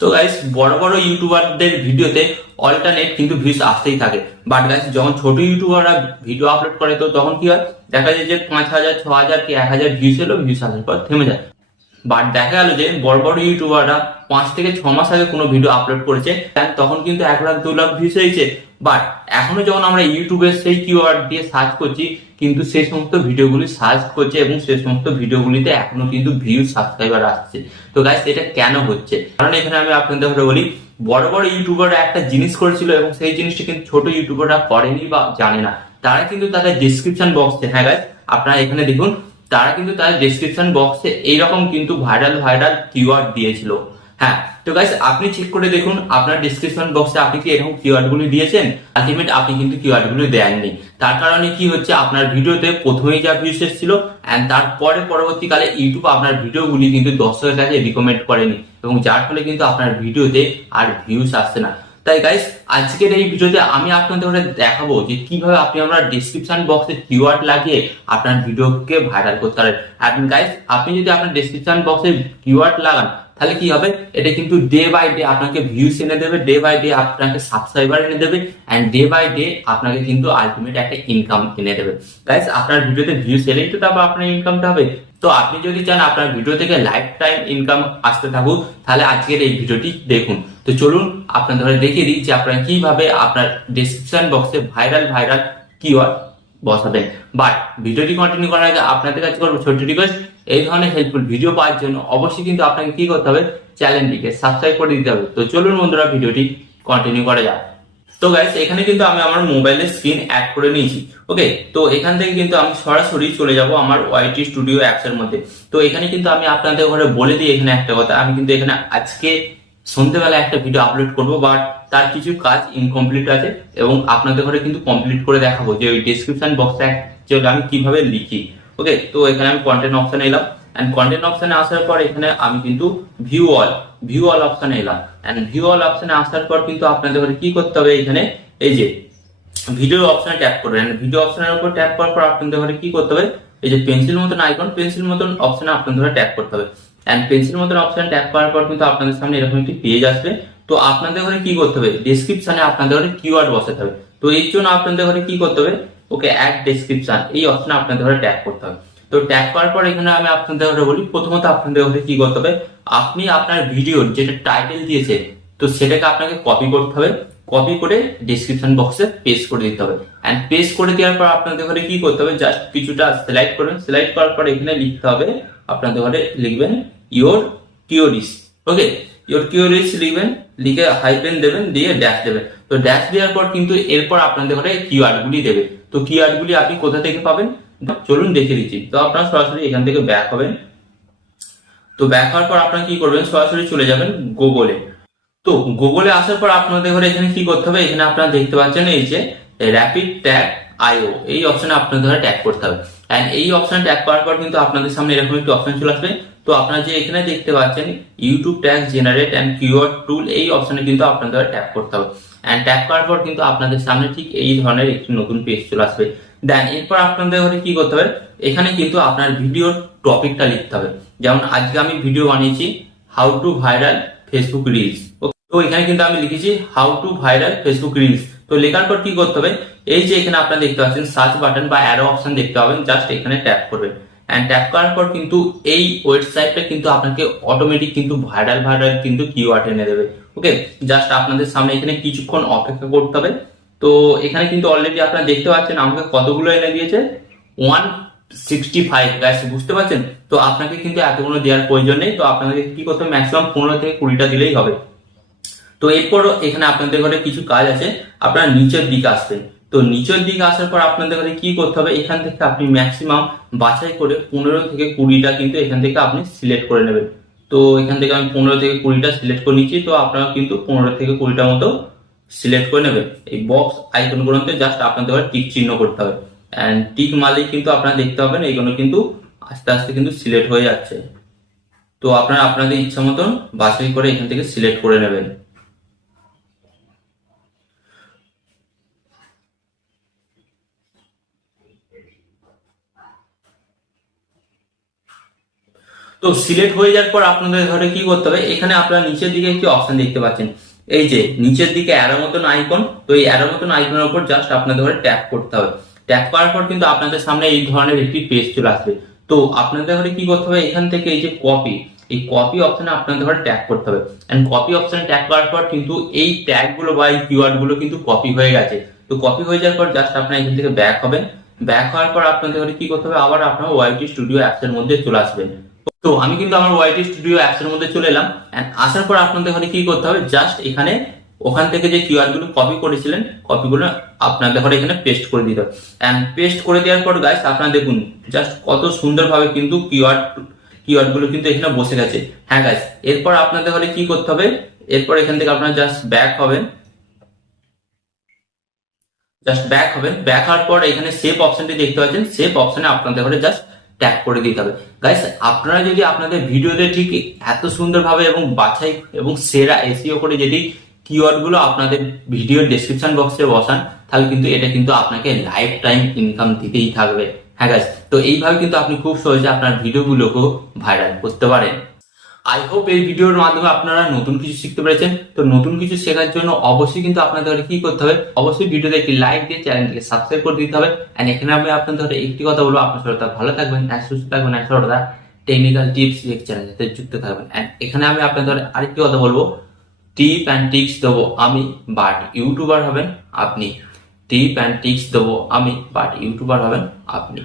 তো গাইস বড় বড় ইউটিউবারদের ভিডিওতে অল্টারনেট কিন্তু ভিউজ আসতেই থাকে, বাট গাইস যখন ছোট ইউটিউবাররা ভিডিও আপলোড করে তো তখন কি হয়, দেখা যায় যে 5,000 6,000 কি 1,000 ভিউজ এলো, ভিউজ আসার পর থেমে যায়। বাট দেখা গেল যে বড় বড় ইউটিউবাররা 5 থেকে 6 মাস আগে কোনো ভিডিও আপলোড করেছে, তখন কিন্তু 1 লাখ 2 লাখ ভিউজ হয়েছে। বাট এখনো যখন আমরা ইউটিউবের সেই কিওয়ার্ড দিয়ে সার্চ করছি, কিন্তু সেই সমস্ত ভিডিওগুলি সার্চ করছে এবং সেই সমস্ত ভিডিওগুলিতে এখনো কিন্তু ভিউজ সাবস্ক্রাইবার আসছে। তো গাইস এটা কেন হচ্ছে? কারণ এখানে আমি আপনাদের বলি, বড় বড় ইউটিউবাররা একটা জিনিস করেছিল এবং সেই জিনিসটা কিন্তু ছোট ইউটিউবাররা করেনি বা জানে না। তারা কিন্তু তাদের ডিসক্রিপশন বক্সে, হ্যাঁ গাইস আপনারা এখানে দেখুন, তারা কিন্তু তাদের ডেসক্রিপশন বক্সে এইরকম কিন্তু ভাইরাল ভাইরাল কিওয়ার্ড দিয়েছিল। হ্যাঁ, তো গাইস আপনি চেক করে দেখুন আপনার ডেসক্রিপশন বক্সে আপনি কি এরকম কিওয়ার্ড গুলি দিয়েছেন? আলটিমেট আপনি কিন্তু কিওয়ার্ড গুলি দেননি। তার কারণে কি হচ্ছে, আপনার ভিডিওতে প্রথমেই যা ভিউজ এসেছিল এন্ড তারপরে পরবর্তীকালে ইউটিউব আপনার ভিডিওগুলি কিন্তু দর্শকের কাছে রিকমেন্ড করেনি এবং যার ফলে কিন্তু আপনার ভিডিওতে আর ভিউজ আসছে না। তাই গাইস আজকের এই ভিডিওতে আমি আপনাদের দেখাবো যে কিভাবে আপনি আপনার ডেসক্রিপশন বক্সে কিওয়ার্ড লাগিয়ে আপনার ভিডিওকে ভাইরাল করতে পারেন। এবং গাইস আপনি যদি আপনার ডেসক্রিপশন বক্সে কিওয়ার্ড লাগান তাহলে কি হবে, এটা কিন্তু ডে বাই ডে আপনাকে ভিউজ এনে দেবে, ডে বাই ডে আপনাকে সাবস্ক্রাইবার এনে দেবে এন্ড ডে বাই ডে আপনাকে কিন্তু আলটিমেট একটা ইনকাম এনে দেবে। গাইস আপনার ভিডিওতে ভিউজ এলেই তো তারপর আপনার ইনকামটা হবে। তো আপনি যদি চান আপনার ভিডিও থেকে লাইফ টাইম ইনকাম আসতে থাকুক, তাহলে আজকের এই ভিডিওটি দেখুন। তো চলুন আপনাদের দেখিয়ে দিই যে আপনারা কিভাবে আপনার ডেসক্রিপশন বক্সে ভাইরাল ভাইরাল কিওয়ার্ড বসাবেন। বাট ভিডিওটি কন্টিনিউ করার আগে আপনাদের কাছে করবো ছোট্ট রিকোয়েস্ট, এই ধরনের হেল্পফুল ভিডিও পাওয়ার জন্য অবশ্যই কিন্তু আপনাকে কি করতে হবে, চ্যানেলটিকে সাবস্ক্রাইব করে দিতে হবে। তো চলুন বন্ধুরা ভিডিওটি কন্টিনিউ করা যাক। তো গাইস এখানে কিন্তু আমি আমার মোবাইলের স্ক্রিন অ্যাড করে নিয়েছি। ওকে, তো এখান থেকে কিন্তু আমি সরাসরি চলে যাব আমার ওয়াইটি স্টুডিও অ্যাপস এর মধ্যে। তো এখানে কিন্তু আমি আপনাদের ঘরে বলে দিই এখানে একটা কথা, আমি কিন্তু এখানে আজকে সন্ধ্যেবেলা একটা ভিডিও আপলোড করব, বাট তার কিছু কাজ ইনকমপ্লিট আছে এবং আপনাদের ঘরে কিন্তু কমপ্লিট করে দেখাবো যে ওই ডেসক্রিপশন বক্সে আমি কিভাবে লিখি। ওকে, তো এখানে আমি কন্টেন্ট অপশনে এলাম এন্ড কন্টেন্ট অপশনে আসার পর এখানে আমি কিন্তু ভিউ অল অপশনে এলাম এন্ড ভিউ অল অপশনে আসার পর কিন্তু আপনাদের ঘরে কি করতে হবে, এখানে এই যে ভিডিও অপশনে ট্যাপ করবেন। ভিডিও অপশনের উপর ট্যাপ করার পর আপনাদের ঘরে কি করতে হবে, এই যে পেন্সিল মতন আইকন, পেন্সিল মতন অপশনে আপনাদের ঘরে ট্যাপ করতে হবে এন্ড পেন্সিল মতন অপশনে ট্যাপ করার পর কিন্তু আপনাদের সামনে এরকম একটি পেজ আসবে। তো আপনাদের ঘরে কি করতে হবে, ডেসক্রিপশনে আপনাদের ঘরে কিওয়ার্ড বসাতে হবে। তো এর জন্য আপনাদের ঘরে কি করতে হবে, ওকে অ্যাড ডেসক্রিপশন এই অপশনে আপনাদের ঘরে ট্যাপ করতে হবে। তো ট্যাপ করার পর এখানে আমি আপনাদের ঘরে বলি, প্রথমত আপনাদের ঘরে কি করতে হবে, আপনি আপনার ভিডিওর যেটা টাইটেল দিয়েছে তো সেটাকে আপনাকে কপি করতে হবে, কপি করে ডেসক্রিপশন বক্সে পেস্ট করে দিতে হবে এন্ড পেস্ট করে দেওয়ার পর আপনাদের ঘরে কি করতে হবে, জাস্ট কিছুটা সিলেক্ট করবেন, সিলেক্ট করার পর এখানে লিখতে হবে, আপনাদের ঘরে লিখবেন ইওর কিওরিস। ওকে, ইওর কিওরিস লিখবেন, লিখে হাইপেন দেবেন, দিয়ে ড্যাশ দেবেন। তো ড্যাশ দেওয়ার পর কিন্তু এরপর আপনাদের ঘরে কিওয়ার্ড গুলি দেবে। তো কিওয়ার্ড গুলি আপনি কোথা থেকে পাবেন, চলুন দেখে দিচ্ছি। তো আপনারা সরাসরি এখান থেকে ব্যাক হবেন। তো ব্যাক হওয়ার পর আপনারা কি করবেন, সরাসরি চলে যাবেন গুগলে। তো গুগলে আসার পর আপনাদের ঘরে এখানে কি করতে হবে, এখানে আপনারা দেখতে পাচ্ছেন এই যে র্যাপিড ট্যাগ আইও এই অপশনে আপনাদের ঘরে ট্যাগ করতে হবে এন্ড এই অপশনে ট্যাগ করার পর কিন্তু আপনাদের সামনে এরকম একটি অপশন চলে আসবে। তো আপনারা যে এখানে দেখতে পাচ্ছেন YouTube tag generate and keyword tool এই অপশনে কিন্তু আপনাদের ট্যাগ করতে হবে এন্ড ট্যাগ করার পর কিন্তু আপনাদের সামনে ঠিক এই ধরনের একটি নতুন পেজ চলে আসবে। দেন এরপর আপনাদের ঘরে কি করতে হবে, এখানে কিন্তু আপনার ভিডিওর টপিকটা লিখতে হবে। যেমন আজকে আমি ভিডিও বানিয়েছি how to viral Facebook reels. তো এখানে কিন্তু আমি লিখেছি how to viral Facebook reels. তো লেখার পর কি করতে হবে, এই যে এখানে আপনারা দেখতে পাচ্ছেন সার্চ বাটন বা অ্যারো অপশন দেখতে পাবেন, জাস্ট এখানে ট্যাপ করবেন এন্ড ট্যাপ করার পর কিন্তু এই ওয়েবসাইটটা কিন্তু আপনাকে অটোমেটিক কিন্তু ভাইরাল ভাইরাল কিন্তু কিওয়ার্ড এনে দেবে। ওকে, জাস্ট আপনাদের সামনে এখানে কিছুক্ষণ অপেক্ষা করতে হবে। তো এখানে কিন্তু অলরেডি আপনারা দেখতে পাচ্ছেন আমাকে কতগুলো এনে দিয়েছে, 165 গাইস, বুঝতে পারছেন? তো আপনাকে কিন্তু এতগুলো দেওয়ার প্রয়োজন নেই। তো আপনাকে কি করতে হবে, ম্যাক্সিমাম 15 থেকে 20টা দিলেই হবে। তো এরপর এখানে আপনাদের ঘরে কিছু কাজ আছে, আপনারা নিচের দিকে আসবেন। তো নিচের দিকে আসার পর আপনাদের ঘরে কি করতে হবে, এখান থেকে আপনি ম্যাক্সিমাম বাছাই করে 15 থেকে 20টা কিন্তু এখান থেকে আপনি সিলেক্ট করে নেবেন। তো এখান থেকে আমি 15 থেকে 20টা সিলেক্ট করে নিচ্ছি। তো আপনারা কিন্তু 15 থেকে 20টা মতো সিলেক্ট করে নেবেন। এই বক্স আইকনগুলোতে জাস্ট আপনাদের ঘরে টিক চিহ্ন করতে হবে এন্ড টিক মারলেই কিন্তু আপনারা দেখতে পাবেন এইগুলো কিন্তু আস্তে আস্তে কিন্তু সিলেক্ট হয়ে যাচ্ছে। তো আপনারা আপনাদের ইচ্ছা মতন বাছাই করে এখান থেকে সিলেক্ট করে নেবেন। তো সিলেক্ট হয়ে যাওয়ার পর আপনাদের ধরে কি করতে হবে, এখানে আপনারা নিচের দিকে একটি অপশন দেখতে পাচ্ছেন, এই যে নিচের দিকে অ্যারো মতন আইকন, তো এই অ্যারো মতন আইকনের উপর জাস্ট আপনাদের ধরে ট্যাপ করতে হবে। ট্যাপ করার পর কিন্তু আপনাদের সামনে এই ধরনের একটি পেজ চলে আসবে। তো আপনাদের ধরে কি করতে হবে, এখান থেকে এই যে কপি, এই কপি অপশনে আপনাদের ধরে ট্যাগ করতে হবে। এন্ড কপি অপশনে ট্যাগ করার পর কিন্তু এই ট্যাগ গুলো বা এই কিওয়ার্ড গুলো কিন্তু কপি হয়ে গেছে। তো কপি হয়ে যাওয়ার পর জাস্ট আপনারা এখান থেকে ব্যাক হবেন। ব্যাক হওয়ার পর আপনাদের ধরে কি করতে হবে, আবার আপনারা ওয়াইটি স্টুডিও অ্যাপস এর মধ্যে চলে আসবেন। তো আমি কিন্তু আমার ওয়াইটি স্টুডিও অ্যাপস এর মধ্যে চলে এলাম। এন্ড আসার পর আপনাদের ঘরে কি করতে হবে, জাস্ট এখানে ওখান থেকে যে কিওয়ার্ড গুলো কপি করেছিলেন, কপিগুলো আপনাদের ঘরে এখানে পেস্ট করে দিতে হবে। এন্ড পেস্ট করে দেওয়ার পর গাইস আপনারা দেখুন জাস্ট কত সুন্দরভাবে কিন্তু কিওয়ার্ড গুলো কিন্তু এখানে বসে গেছে। হ্যাঁ গাইস, এরপর আপনাদের ঘরে কি করতে হবে, এরপর এখান থেকে আপনারা জাস্ট ব্যাক হবেন। ব্যাক হওয়ার পর এখানে সেভ অপশনটি দেখতে পাচ্ছেন, সেভ অপশনে আপনাদের ঘরে জাস্ট ট্যাপ করে দিতে হবে। গাইস, আপনারা যদি আপনাদের ভিডিওতে ঠিক এত সুন্দরভাবে এবং বাছাই এবং সেরা এসইও করে যদি কিওয়ার্ড গুলো আপনাদের ভিডিওর ডেসক্রিপশন বক্সে বসান, তাহলে কিন্তু এটা কিন্তু আপনাকে লাইফ টাইম ইনকাম দিতেই থাকবে। হ্যাঁ গাইস, তো এইভাবে কিন্তু আপনি খুব সহজে আপনার ভিডিওগুলোকেও ভাইরাল করতে পারেন। আই হোপ এই ভিডিওর মাধ্যমে আপনারা নতুন কিছু শিখতে পেরেছেন। তো নতুন কিছু শেখার জন্য অবশ্যই কিন্তু আপনাদের কি করতে হবে, অবশ্যই ভিডিওতে একটি লাইক দিয়ে চ্যানেলটিকে সাবস্ক্রাইব করে দিতে হবে। এন্ড এখানে আমি আপনাদের একটি কথা বলবো, আপনার সর্বদা ভালো থাকবেন, সুস্থ থাকবেন, সর্বদা টেকনিক্যাল টিপস চ্যানেলের সাথে যুক্ত থাকবেন। এন্ড এখানে আমি আপনাদের আরেকটি কথা বলবো, টিপ অ্যান্ড টিপস দেবো আমি, বাট ইউটিউবার হবেন আপনি। টিপ অ্যান্ড টিপস দেবো আমি, বাট ইউটিউবার হবেন আপনি।